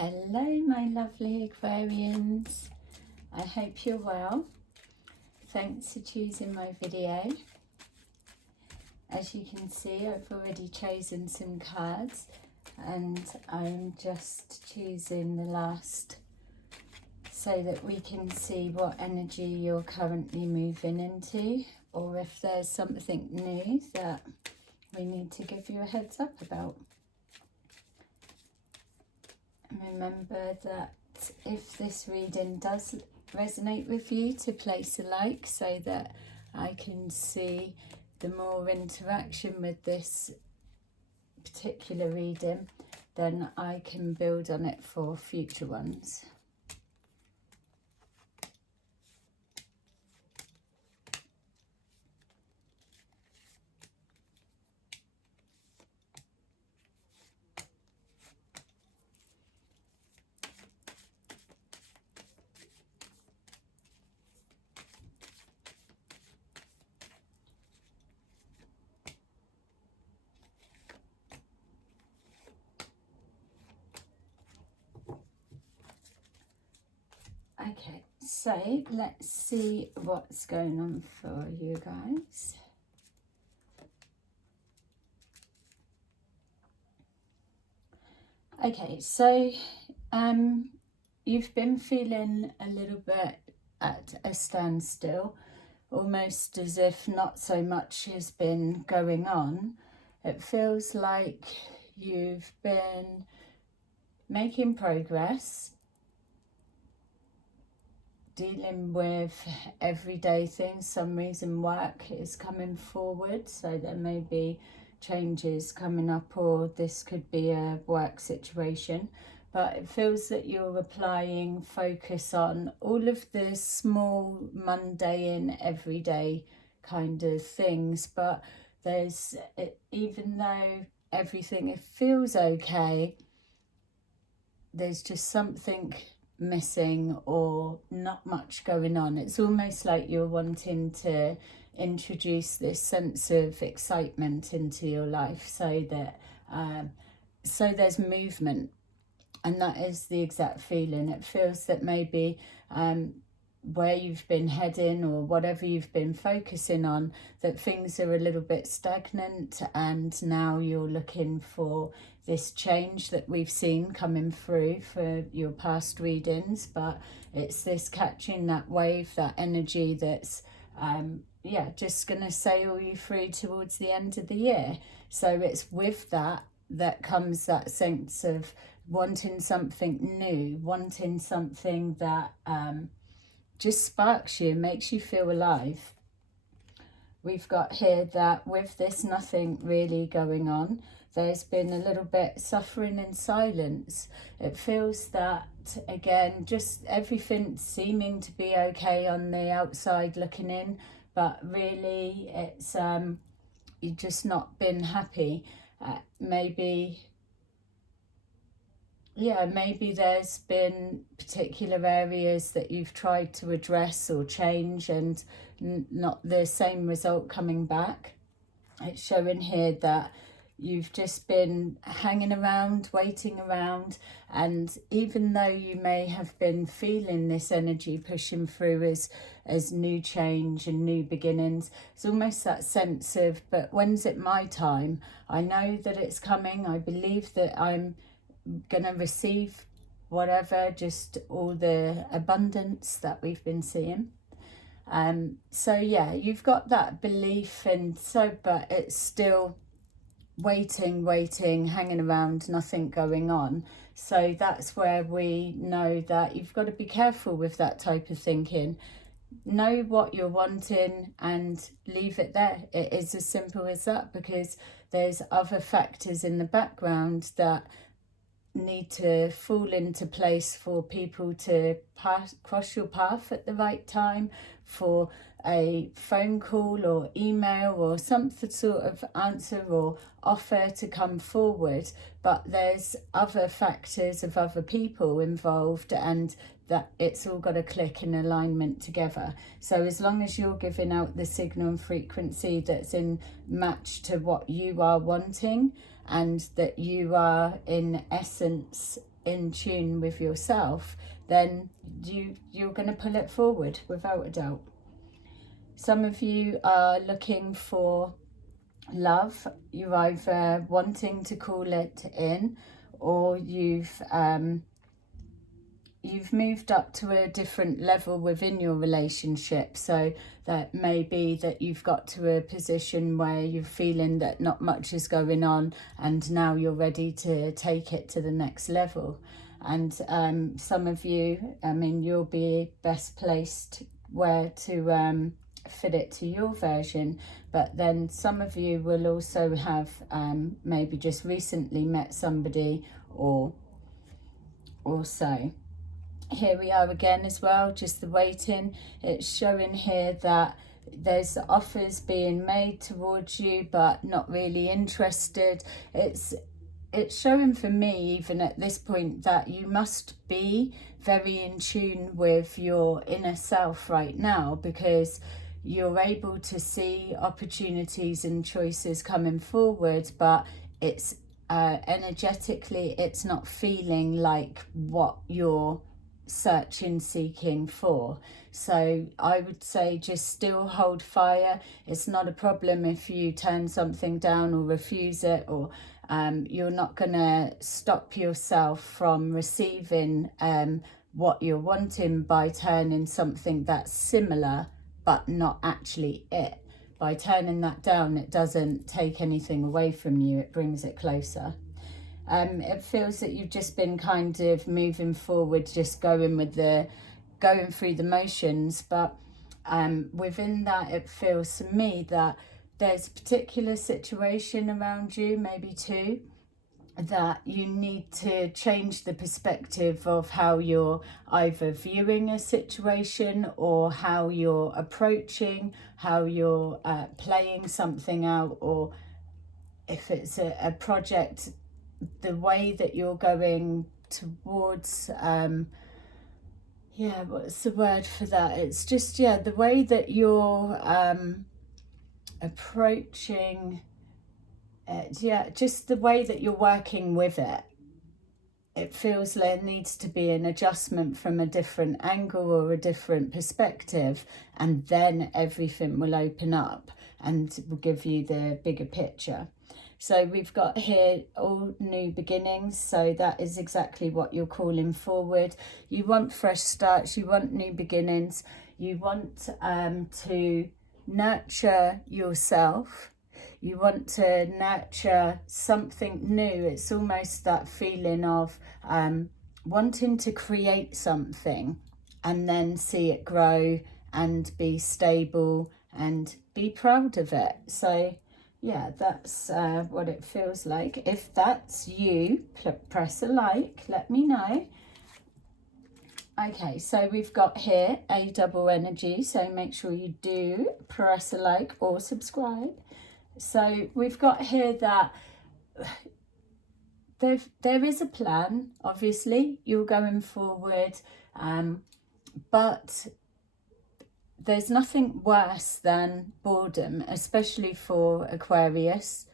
Hello my lovely Aquarians, I hope you're well. Thanks for choosing my video. As you can see, I've already chosen some cards and I'm just choosing the last so that we can see what energy you're currently moving into, or if there's something new that we need to give you a heads up about. Remember that if this reading does resonate with you, to place a like so that I can see the more interaction with this particular reading, then I can build on it for future ones. Okay, so let's see what's going on for you guys. Okay, so you've been feeling a little bit at a standstill, almost as if not so much has been going on. It feels like you've been making progress, dealing with everyday things. Some reason work is coming forward, so there may be changes coming up, or this could be a work situation, but it feels that you're applying focus on all of the small mundane everyday kind of things. But there's, even though everything feels okay, there's just something missing or not much going on. It's almost like you're wanting to introduce this sense of excitement into your life, so that so there's movement, and that is the exact feeling. It feels that maybe where you've been heading or whatever you've been focusing on, that things are a little bit stagnant, and now you're looking for this change that we've seen coming through for your past readings. But it's this catching that wave, that energy that's yeah, just gonna sail you through towards the end of the year. So it's with that comes that sense of wanting something new, wanting something that just sparks you, makes you feel alive. We've got here that with this nothing really going on, there's been a little bit suffering in silence. It feels that, again, just everything seeming to be okay on the outside looking in, but really it's you've just not been happy. Maybe there's been particular areas that you've tried to address or change, and not the same result coming back. It's showing here that you've just been hanging around, waiting around, and even though you may have been feeling this energy pushing through as new change and new beginnings, it's almost that sense of, but when's it my time? I know that it's coming. I believe that I'm gonna receive whatever, just all the abundance that we've been seeing. So yeah, you've got that belief, and so, but it's still waiting, hanging around, nothing going on. So that's where we know that you've got to be careful with that type of thinking. Know what you're wanting and leave it there. It is as simple as that, because there's other factors in the background that need to fall into place for people to cross your path at the right time, for a phone call or email or some sort of answer or offer to come forward. But there's other factors of other people involved, and that it's all got to click in alignment together. So as long as you're giving out the signal and frequency that's in match to what you are wanting, and that you are in essence in tune with yourself, then you're going to pull it forward without a doubt. Some of you are looking for love. You're either wanting to call it in, or you've moved up to a different level within your relationship. So that may be that you've got to a position where you're feeling that not much is going on, and now you're ready to take it to the next level. And some of you, I mean, you'll be best placed where to fit it to your version. But then some of you will also have maybe just recently met somebody, or so. Here we are again as well, just the waiting. It's showing here that there's offers being made towards you, but not really interested. It's showing for me, even at this point, that you must be very in tune with your inner self right now, because you're able to see opportunities and choices coming forward, but it's energetically, it's not feeling like what you're seeking for. So I would say just still hold fire. It's not a problem if you turn something down or refuse it, or you're not gonna stop yourself from receiving what you're wanting by turning something that's similar but not actually it. By turning that down, it doesn't take anything away from you, it brings it closer. It feels that you've just been kind of moving forward, just going through the motions, but within that, it feels to me that there's a particular situation around you, maybe two, that you need to change the perspective of how you're either viewing a situation, or how you're approaching, how you're playing something out, or if it's a project, the way that you're going towards, what's the word for that? It's just, the way that you're approaching it, just the way that you're working with it. It feels like there needs to be an adjustment from a different angle or a different perspective, and then everything will open up and will give you the bigger picture. So we've got here all new beginnings. So that is exactly what you're calling forward. You want fresh starts. You want new beginnings. You want to nurture yourself. You want to nurture something new. It's almost that feeling of wanting to create something and then see it grow and be stable and be proud of it. So yeah, that's what it feels like. If that's you, press a like, let me know. Okay, so we've got here a double energy, so make sure you do press a like or subscribe. So we've got here that there is a plan, obviously, you're going forward, but there's nothing worse than boredom, especially for Aquarius.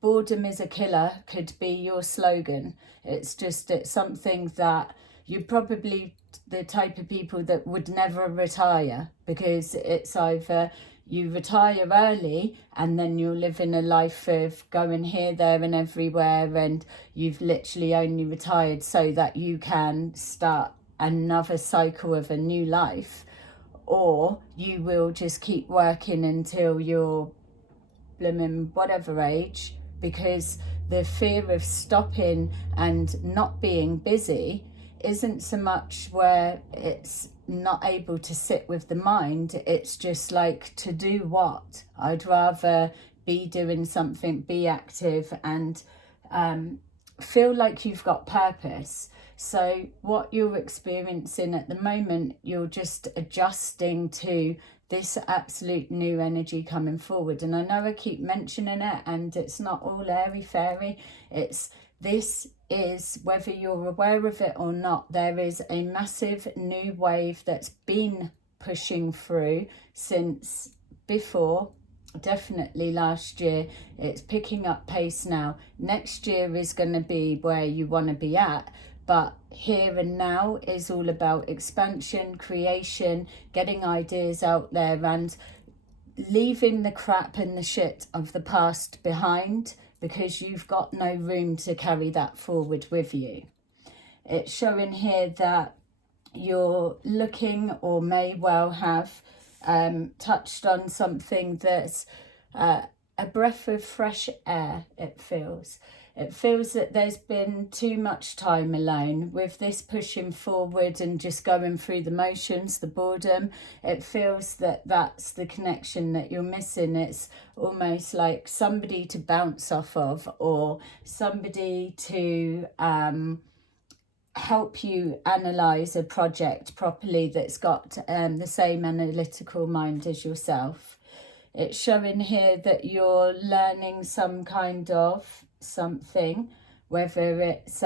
Boredom is a killer, could be your slogan. It's something that you're probably the type of people that would never retire, because it's either you retire early and then you're living a life of going here, there and everywhere, and you've literally only retired so that you can start another cycle of a new life, or you will just keep working until you're blooming whatever age, because the fear of stopping and not being busy isn't so much where it's not able to sit with the mind. It's just like, to do what? I'd rather be doing something, be active, and feel like you've got purpose. So what you're experiencing at the moment, you're just adjusting to this absolute new energy coming forward. And I know I keep mentioning it, and it's not all airy-fairy. This is, whether you're aware of it or not, there is a massive new wave that's been pushing through since before definitely last year. It's picking up pace now. Next year is going to be where you want to be at, but here and now is all about expansion, creation, getting ideas out there, and leaving the crap and the shit of the past behind, because you've got no room to carry that forward with you. It's showing here that you're looking, or may well have touched on something that's a breath of fresh air. It feels that there's been too much time alone with this pushing forward and just going through the motions, the boredom. It feels that that's the connection that you're missing. It's almost like somebody to bounce off of, or somebody to help you analyze a project properly that's got the same analytical mind as yourself. It's showing here that you're learning some kind of something, whether it's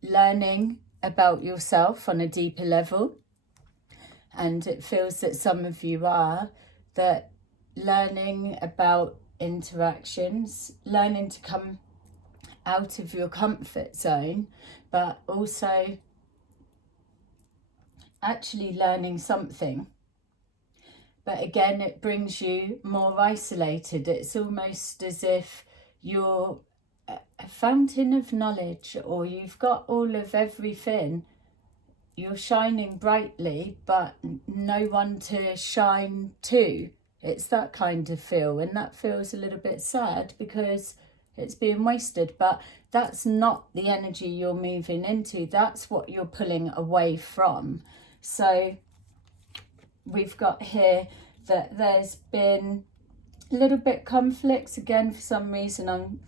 learning about yourself on a deeper level, and it feels that some of you are that learning about interactions, learning to come out of your comfort zone, but also actually learning something. But again, it brings you more isolated. It's almost as if you're a fountain of knowledge, or you've got all of everything. You're shining brightly, but no one to shine to. It's that kind of feel, and that feels a little bit sad because it's being wasted. But that's not the energy you're moving into. That's what you're pulling away from. So we've got here that there's been a little bit conflicts. Again, for some reason I'm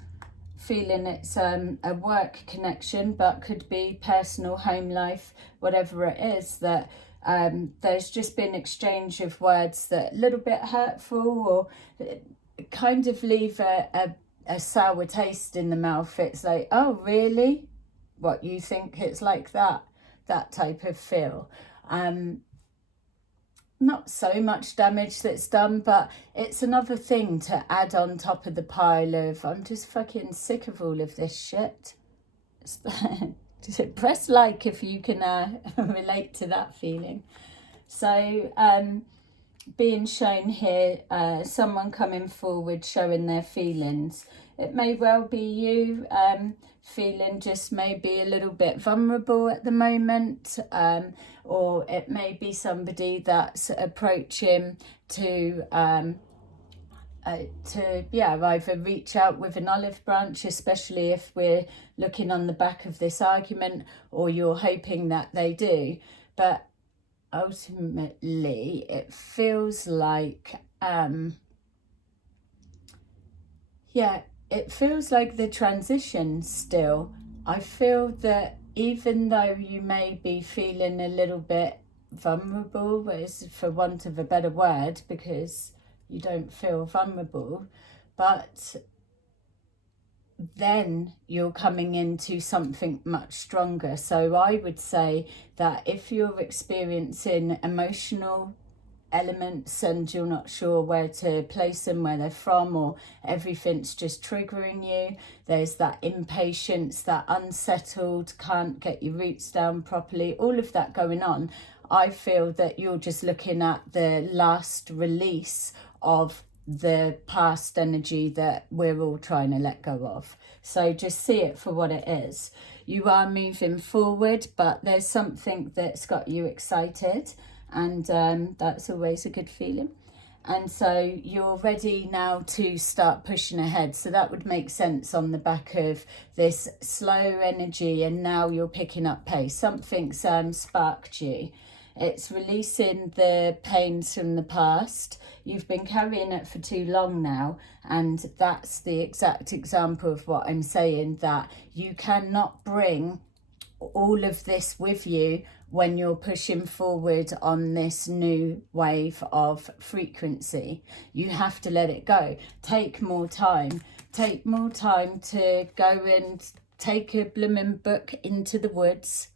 feeling it's a work connection, but could be personal, home life, whatever it is, that there's just been exchange of words that a little bit hurtful, or kind of leave a sour taste in the mouth. It's like, oh really, what, you think it's like that type of feel. Not so much damage that's done, but it's another thing to add on top of the pile of, I'm just fucking sick of all of this shit. Press like if you can relate to that feeling. So being shown here, someone coming forward showing their feelings. It may well be you feeling just maybe a little bit vulnerable at the moment, or it may be somebody that's approaching to either reach out with an olive branch, especially if we're looking on the back of this argument, or you're hoping that they do. But ultimately it feels like it feels like the transition still. I feel that even though you may be feeling a little bit vulnerable, for want of a better word, because you don't feel vulnerable, but then you're coming into something much stronger. So I would say that if you're experiencing emotional elements and you're not sure where to place them, where they're from, or everything's just triggering you, there's that impatience, that unsettled, can't get your roots down properly, all of that going on, I feel that you're just looking at the last release of the past energy that we're all trying to let go of. So just see it for what it is. You are moving forward, but there's something that's got you excited, and that's always a good feeling. And so you're ready now to start pushing ahead. So that would make sense on the back of this slow energy, and now you're picking up pace. Something's sparked you. It's releasing the pains from the past. You've been carrying it for too long now, and that's the exact example of what I'm saying, that you cannot bring all of this with you when you're pushing forward on this new wave of frequency. You have to let it go. Take more time. Take more time to go and take a blooming book into the woods.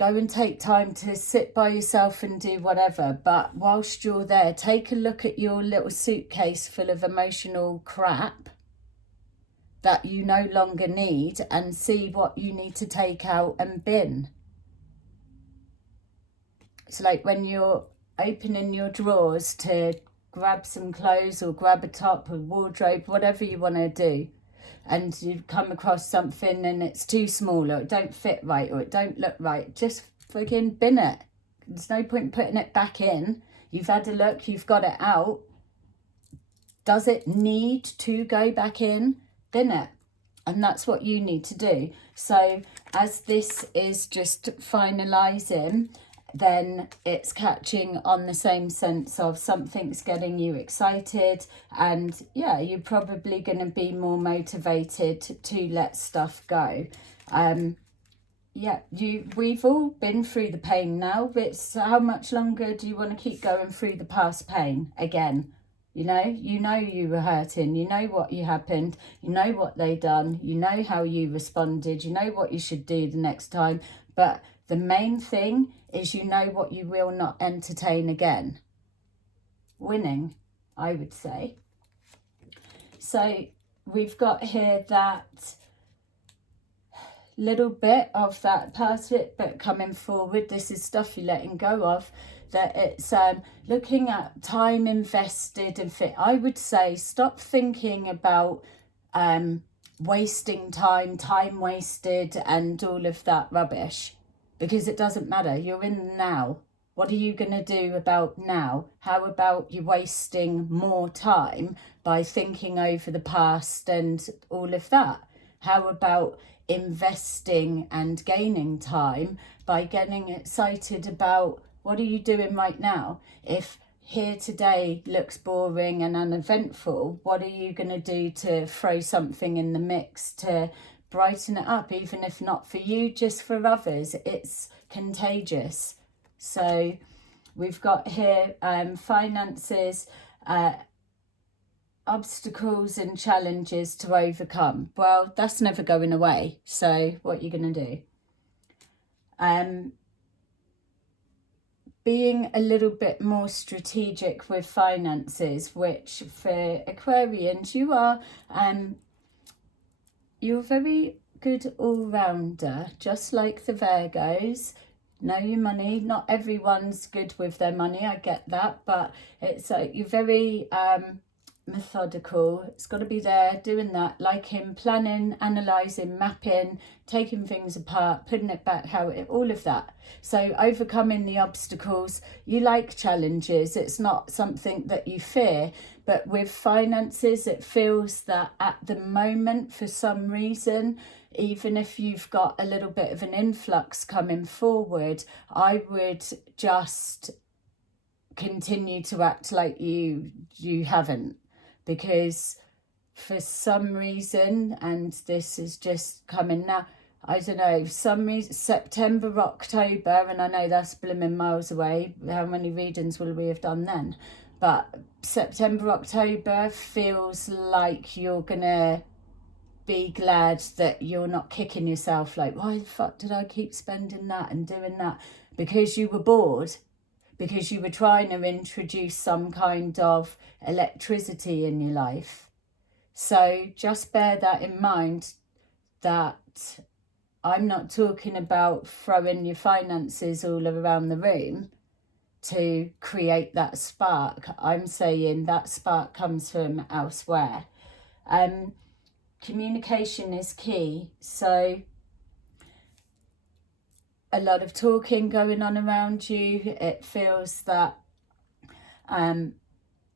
go and take time to sit by yourself and do whatever. But whilst you're there, take a look at your little suitcase full of emotional crap that you no longer need and see what you need to take out and bin. It's like when you're opening your drawers to grab some clothes or grab a top or wardrobe, whatever you want to do, and you come across something and it's too small or it don't fit right or it don't look right, just friggin' bin it. There's no point putting it back in. You've had a look, you've got it out. Does it need to go back in? Bin it. And that's what you need to do. So as this is just finalising, then it's catching on the same sense of something's getting you excited, and yeah, you're probably going to be more motivated to let stuff go. We've all been through the pain now. It's how much longer do you want to keep going through the past pain again? You know you were hurting, you know what you happened, you know what they done, you know how you responded, you know what you should do the next time. But the main thing is you know what you will not entertain again. Winning, I would say. So we've got here that little bit of that past bit, but coming forward, this is stuff you're letting go of. That it's looking at time invested and fit. I would say stop thinking about wasting time wasted and all of that rubbish, because it doesn't matter. You're in the now. What are you going to do about now? How about you wasting more time by thinking over the past and all of that? How about investing and gaining time by getting excited about what are you doing right now? If here today looks boring and uneventful, what are you going to do to throw something in the mix to brighten it up, even if not for you, just for others? It's contagious. So we've got here finances, obstacles and challenges to overcome. Well, that's never going away. So what are you going to do? Being a little bit more strategic with finances, which for Aquarians, you're a very good all-rounder, just like the Virgos. Know your money. Not everyone's good with their money, I get that, but it's like you're very methodical. It's got to be there, doing that, like him, planning, analysing, mapping, taking things apart, putting it back, all of that. So overcoming the obstacles. You like challenges. It's not something that you fear. But with finances, it feels that at the moment, for some reason, even if you've got a little bit of an influx coming forward, I would just continue to act like you haven't. Because for some reason, and this is just coming now, I don't know, for some reason, September, October, and I know that's blooming miles away, how many readings will we have done then? But September, October feels like you're going to be glad that you're not kicking yourself like, why the fuck did I keep spending that and doing that? Because you were bored. Because you were trying to introduce some kind of electricity in your life. So just bear that in mind, that I'm not talking about throwing your finances all around the room to create that spark. I'm saying that spark comes from elsewhere. Communication is key. So a lot of talking going on around you. It feels that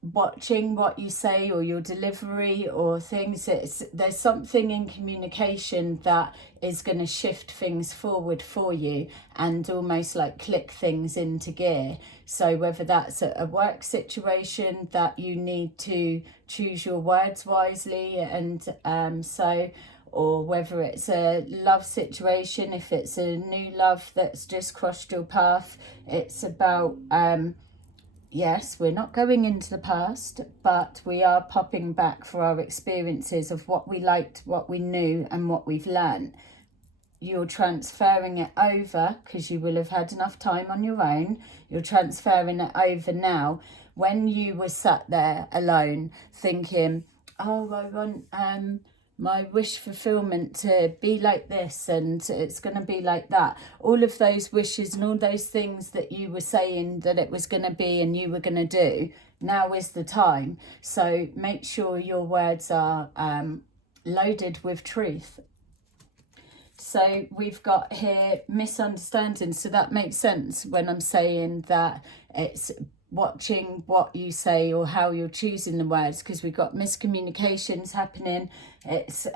watching what you say or your delivery or things, there's something in communication that is going to shift things forward for you and almost like click things into gear. So whether that's a work situation that you need to choose your words wisely, and or whether it's a love situation, if it's a new love that's just crossed your path, it's about, yes, we're not going into the past, but we are popping back for our experiences of what we liked, what we knew, and what we've learned. you're transferring it over, because you will have had enough time on your own, you're transferring it over now. When you were sat there alone thinking, oh, I want my wish fulfillment to be like this, and it's going to be like that. All of those wishes and all those things that you were saying that it was going to be and you were going to do, now is the time. So make sure your words are loaded with truth. So we've got here misunderstanding. So that makes sense when I'm saying that it's watching what you say or how you're choosing the words, because we've got miscommunications happening. It's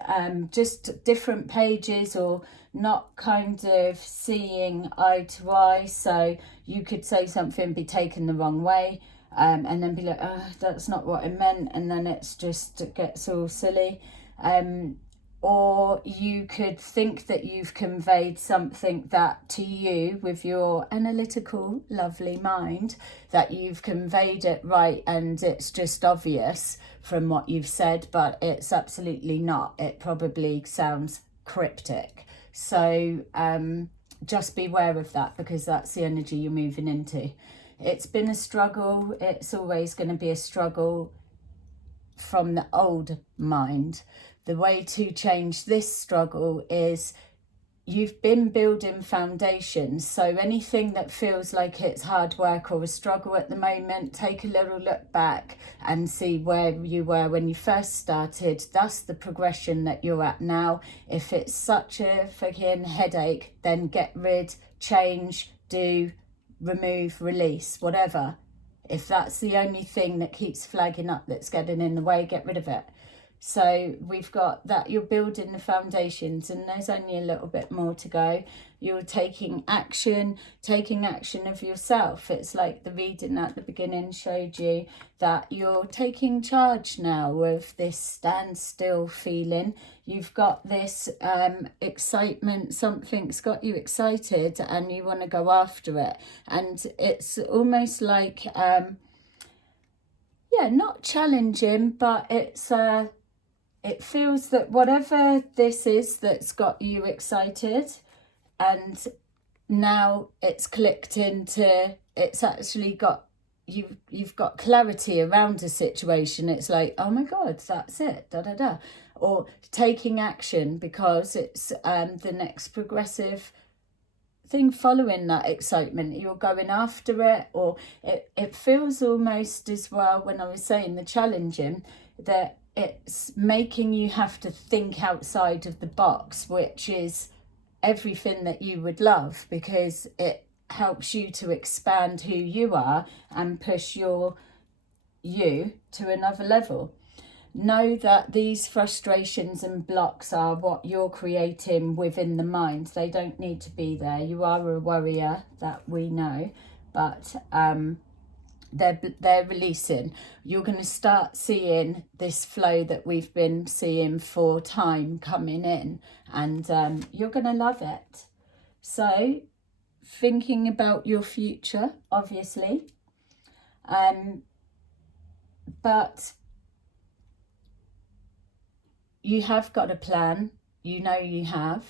just different pages, or not kind of seeing eye to eye. So you could say something, be taken the wrong way, and then be like, oh, that's not what I meant, and then it gets all silly. Or you could think that you've conveyed something that to you with your analytical, lovely mind, that you've conveyed it right, and it's just obvious from what you've said, but it's absolutely not. It probably sounds cryptic. So just beware of that, because that's the energy you're moving into. It's been a struggle. It's always going to be a struggle from the old mind. The way to change this struggle is you've been building foundations. So anything that feels like it's hard work or a struggle at the moment, take a little look back and see where you were when you first started. That's the progression that you're at now. If it's such a fucking headache, then get rid, change, do, remove, release, whatever. If that's the only thing that keeps flagging up that's getting in the way, get rid of it. So we've got that you're building the foundations, and there's only a little bit more to go. You're taking action of yourself. It's like the reading at the beginning showed you that you're taking charge now of this standstill feeling. You've got this excitement, something's got you excited and you want to go after it. And it's almost like, not challenging, but it feels that whatever this is that's got you excited, and now it's clicked into, it's actually got, you've got clarity around a situation. It's like, oh my God, that's it, Or taking action because it's the next progressive thing following that excitement. You're going after it, or it feels almost as well, when I was saying the challenging, that it's making you have to think outside of the box, which is everything that you would love, because it helps you to expand who you are and push you to another level. Know that these frustrations and blocks are what you're creating within the mind. They don't need to be there. You are a warrior, that we know, but they're releasing. You're going to start seeing this flow that we've been seeing for time coming in, and you're going to love it. So thinking about your future, obviously, but you have got a plan. You know you have.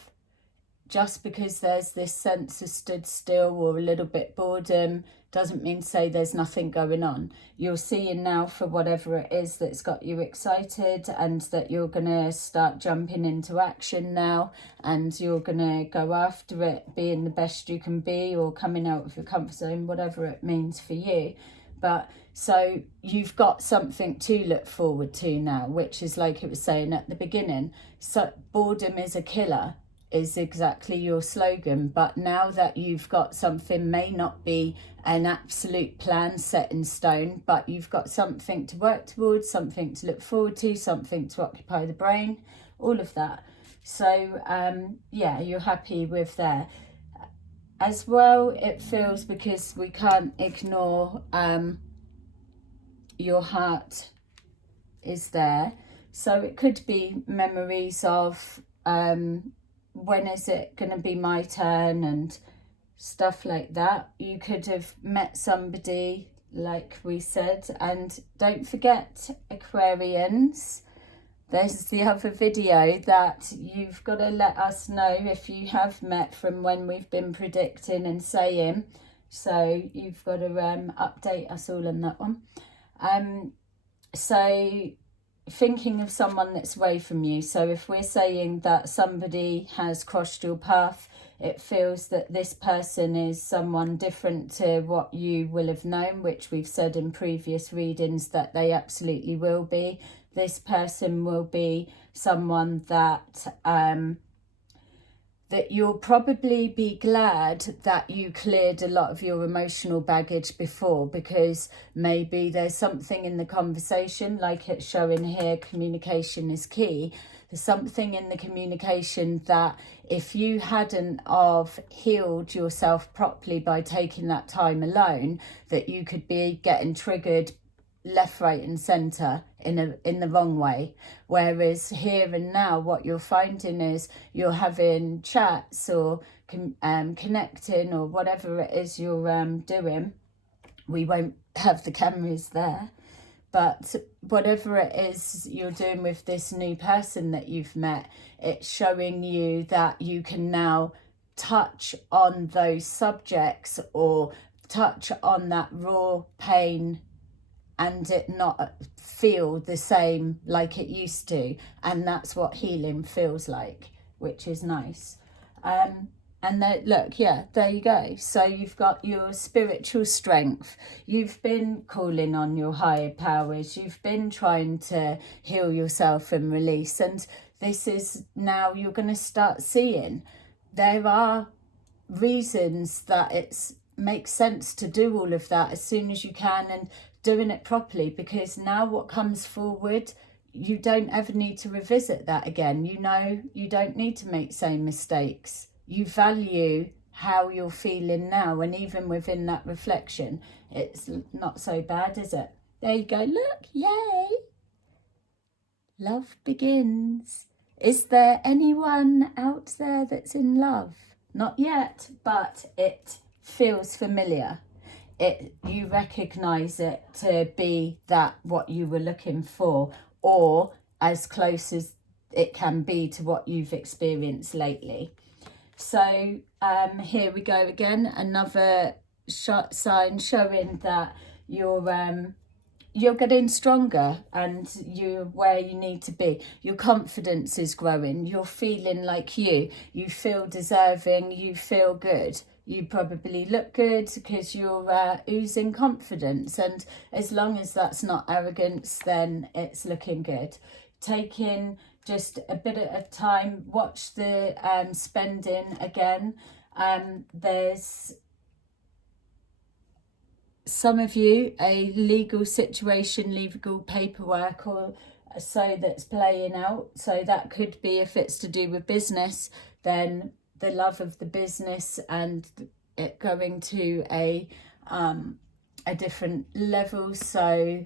Just because there's this sense of stood still or a little bit boredom doesn't mean to say there's nothing going on. You're seeing now for whatever it is that's got you excited, and that you're going to start jumping into action now, and you're going to go after it, being the best you can be, or coming out of your comfort zone, whatever it means for you. But so you've got something to look forward to now, which is like it was saying at the beginning. So boredom is a killer is exactly your slogan, but now that you've got something, may not be an absolute plan set in stone, but you've got something to work towards, something to look forward to, something to occupy the brain, all of that. So you're happy with there. As well, it feels, because we can't ignore your heart is there. So it could be memories of when is it going to be my turn and stuff like that. You could have met somebody, like we said. And don't forget, Aquarians, there's the other video that you've got to let us know if you have met from when we've been predicting and saying. So you've got to update us all on that one. So thinking of someone that's away from you. So if we're saying that somebody has crossed your path, it feels that this person is someone different to what you will have known, which we've said in previous readings that they absolutely will be. This person will be someone that that you'll probably be glad that you cleared a lot of your emotional baggage before, because maybe there's something in the conversation, like it's showing here, communication is key. There's something in the communication that if you hadn't of healed yourself properly by taking that time alone, that you could be getting triggered left, right and centre in the wrong way. Whereas here and now, what you're finding is you're having chats or connecting or whatever it is you're doing. We won't have the cameras there, but whatever it is you're doing with this new person that you've met, it's showing you that you can now touch on those subjects or touch on that raw pain and it not feel the same like it used to. And that's what healing feels like, which is nice. And look, yeah, there you go. So you've got your spiritual strength. You've been calling on your higher powers. You've been trying to heal yourself and release. And this is now you're going to start seeing there are reasons that it makes sense to do all of that as soon as you can and doing it properly, because now what comes forward, you don't ever need to revisit that again. You know, you don't need to make same mistakes. You value how you're feeling now, and even within that reflection, it's not so bad, is it? There you go, look, yay! Love begins. Is there anyone out there that's in love? Not yet, but it feels familiar. You recognise it to be that what you were looking for, or as close as it can be to what you've experienced lately. So here we go again, another sign showing that you're getting stronger and you're where you need to be. Your confidence is growing. You're feeling like you feel deserving, you feel good. You probably look good because you're oozing confidence. And as long as that's not arrogance, then it's looking good. Taking just a bit of time, watch the spending again. There's some of you, a legal situation, legal paperwork or so that's playing out. So that could be, if it's to do with business, then the love of the business and it going to a different level. So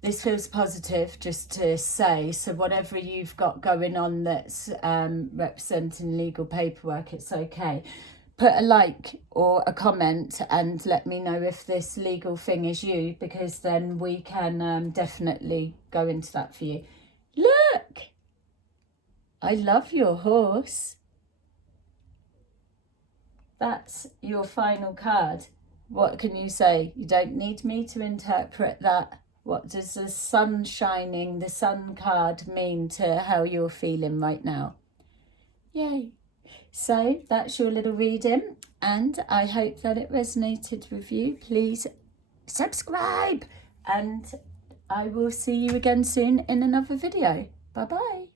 this feels positive, just to say. So whatever you've got going on that's representing legal paperwork, it's okay. Put a like or a comment and let me know if this legal thing is you, because then we can definitely go into that for you. Look! I love your horse. That's your final card. What can you say? You don't need me to interpret that. What does the sun shining, the sun card mean to how you're feeling right now? Yay. So that's your little reading, and I hope that it resonated with you. Please subscribe, and I will see you again soon in another video. Bye bye.